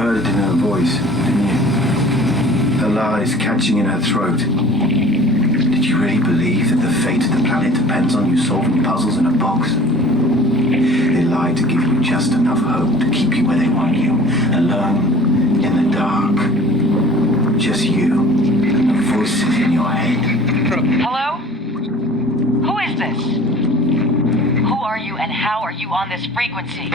heard it in her voice, didn't you? Her lies catching in her throat. Did you really believe that the fate of the planet depends on you solving puzzles in a box? They lied to give you just enough hope to keep you where they want you, alone in the dark. Just you and the voices in your head. Hello? Who is this? Who are you and how are you on this frequency?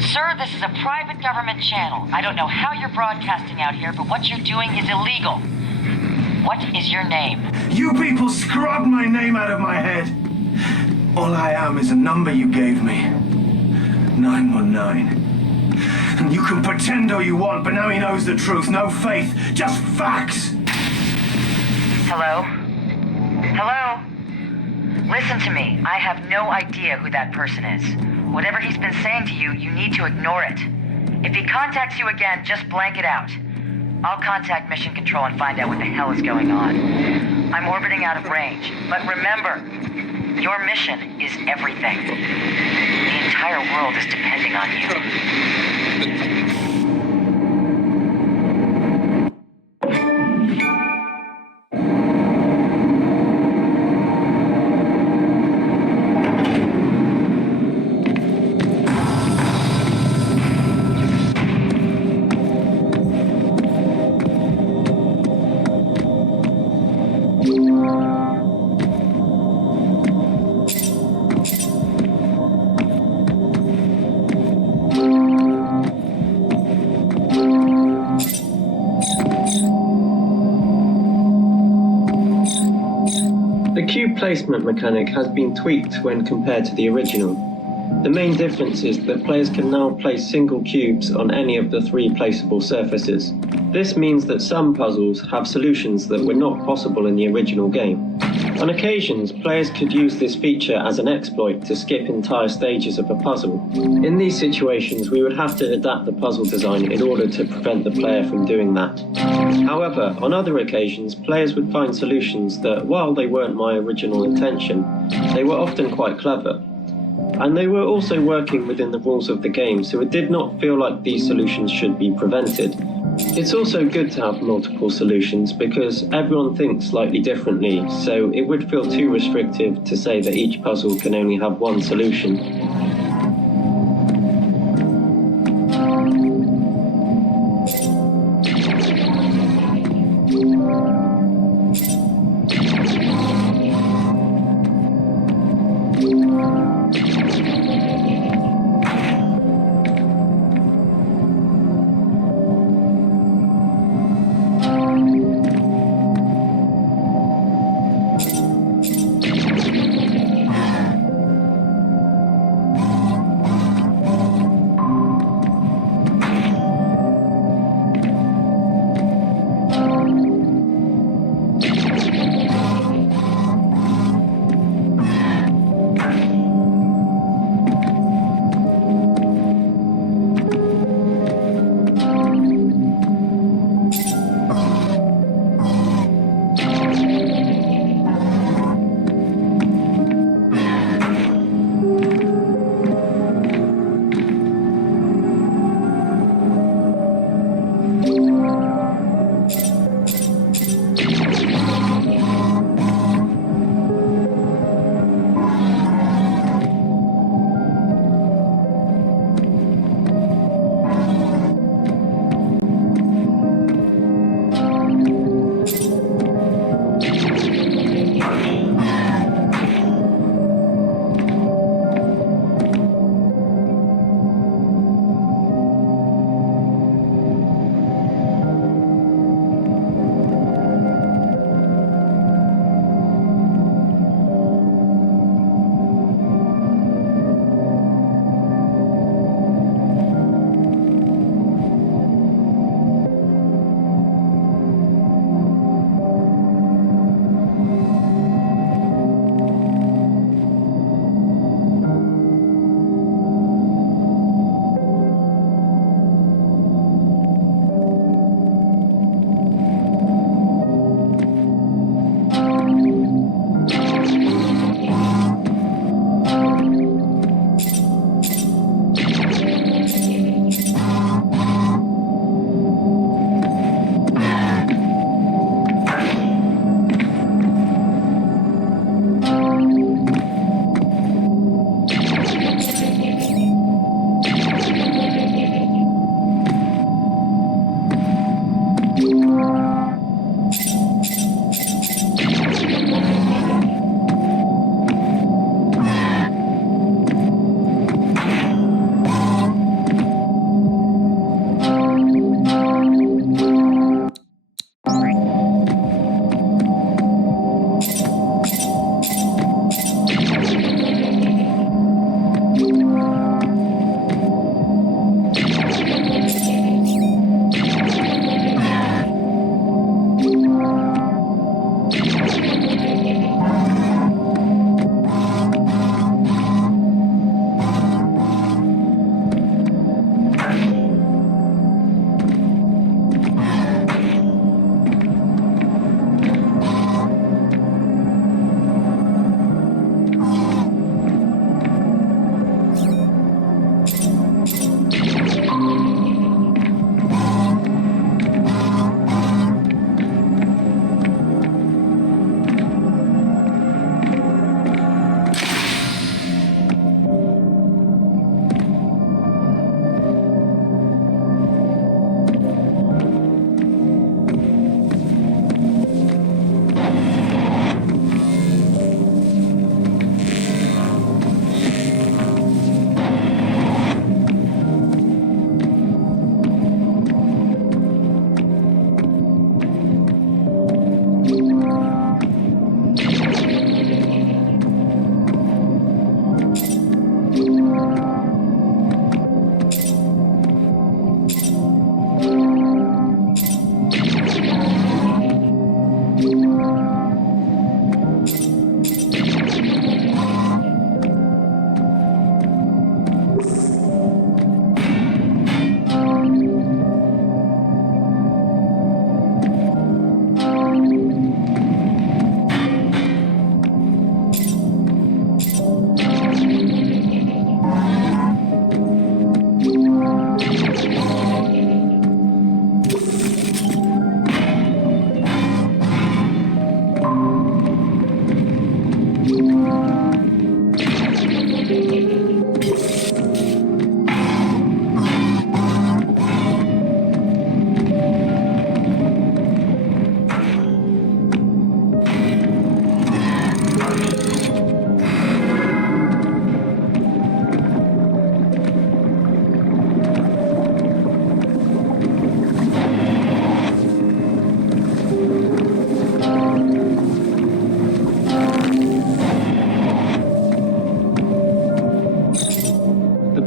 Sir, this is a private government channel. I don't know how you're broadcasting out here, but what you're doing is illegal. What is your name? You people scrubbed my name out of my head. All I am is a number you gave me. 919. And you can pretend all you want, but now he knows the truth. No faith, just facts. Hello? Hello? Listen to me. I have no idea who that person is. Whatever he's been saying to you, you need to ignore it. If he contacts you again, just blank it out. I'll contact Mission Control and find out what the hell is going on. I'm orbiting out of range, but remember, your mission is everything. The entire world is depending on you. The cube placement mechanic has been tweaked when compared to the original. The main difference is that players can now place single cubes on any of the 3 placeable surfaces. This means that some puzzles have solutions that were not possible in the original game. On occasions, players could use this feature as an exploit to skip entire stages of a puzzle. In these situations, we would have to adapt the puzzle design in order to prevent the player from doing that. However, on other occasions, players would find solutions that, while they weren't my original intention, they were often quite clever. And they were also working within the rules of the game, so it did not feel like these solutions should be prevented. It's also good to have multiple solutions because everyone thinks slightly differently, so it would feel too restrictive to say that each puzzle can only have one solution.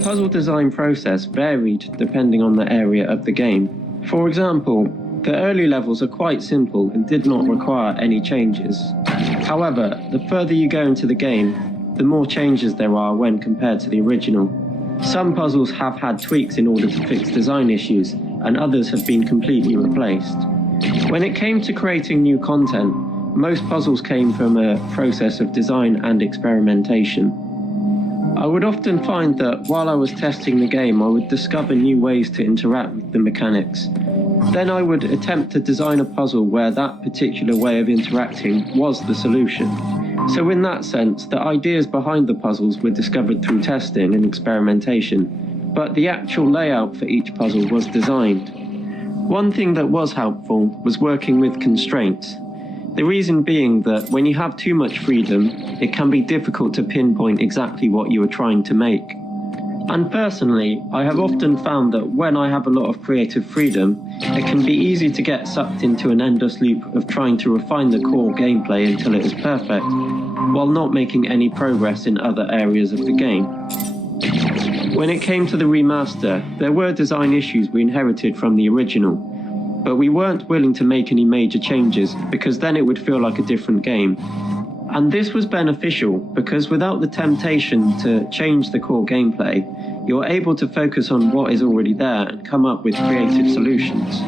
puzzle design process varied depending on the area of the game. For example, the early levels are quite simple and did not require any changes. However, the further you go into the game, the more changes there are when compared to the original. Some puzzles have had tweaks in order to fix design issues, and others have been completely replaced. When it came to creating new content, most puzzles came from a process of design and experimentation. I would often find that while I was testing the game, I would discover new ways to interact with the mechanics. Then I would attempt to design a puzzle where that particular way of interacting was the solution. So in that sense, the ideas behind the puzzles were discovered through testing and experimentation, but the actual layout for each puzzle was designed. One thing that was helpful was working with constraints. The reason being that when you have too much freedom, it can be difficult to pinpoint exactly what you are trying to make. And personally, I have often found that when I have a lot of creative freedom, it can be easy to get sucked into an endless loop of trying to refine the core gameplay until it is perfect, while not making any progress in other areas of the game. When it came to the remaster, there were design issues we inherited from the original, but we weren't willing to make any major changes because then it would feel like a different game. And this was beneficial because without the temptation to change the core gameplay, you're able to focus on what is already there and come up with creative solutions.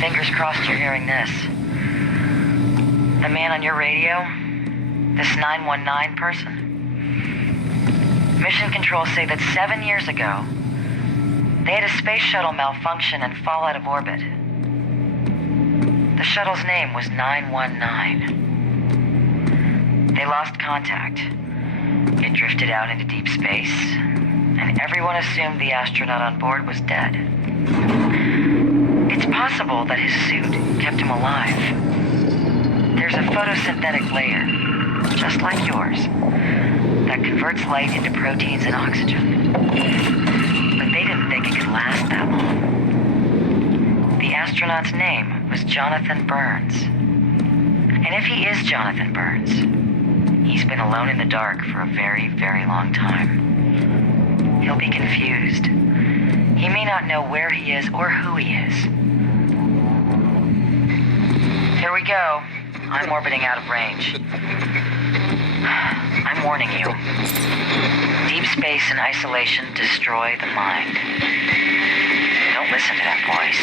Fingers crossed you're hearing this. The man on your radio, this 919 person. Mission Control say that 7 years ago, they had a space shuttle malfunction and fall out of orbit. The shuttle's name was 919. They lost contact. It drifted out into deep space, and everyone assumed the astronaut on board was dead. It's possible that his suit kept him alive. There's a photosynthetic layer, just like yours, that converts light into proteins and oxygen. But they didn't think it could last that long. The astronaut's name was Jonathan Burns. And if he is Jonathan Burns, he's been alone in the dark for a very, very long time. He'll be confused. He may not know where he is or who he is. Here we go. I'm orbiting out of range. I'm warning you. Deep space and isolation destroy the mind. Don't listen to that voice.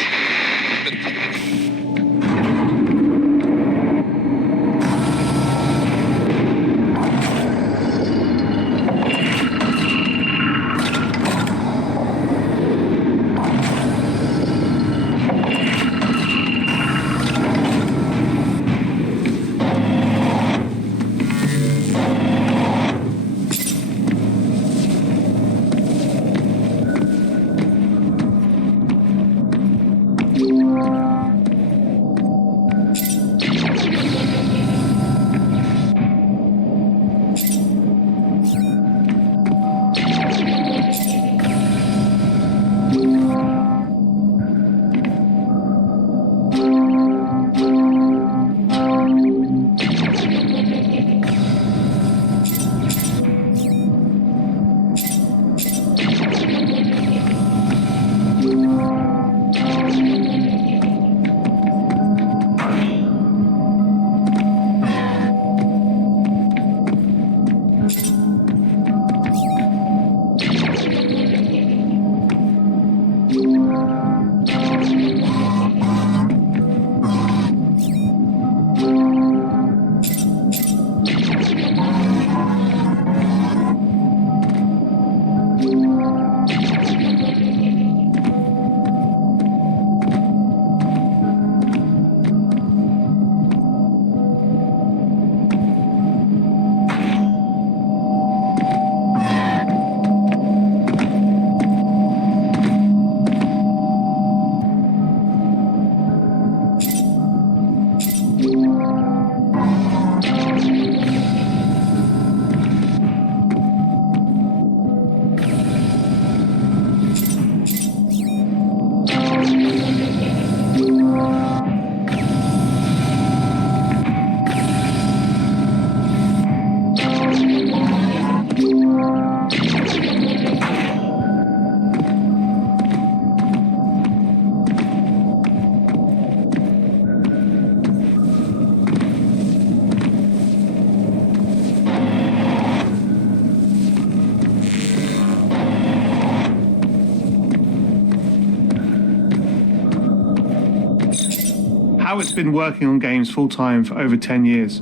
Howard's been working on games full-time for over 10 years.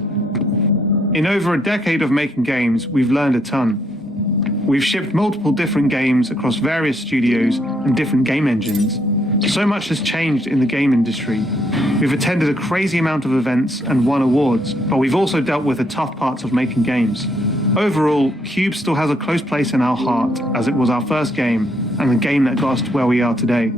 In over a decade of making games, we've learned a ton. We've shipped multiple different games across various studios and different game engines. So much has changed in the game industry. We've attended a crazy amount of events and won awards, but we've also dealt with the tough parts of making games. Overall, Q.U.B.E still has a close place in our heart, as it was our first game and the game that got us to where we are today.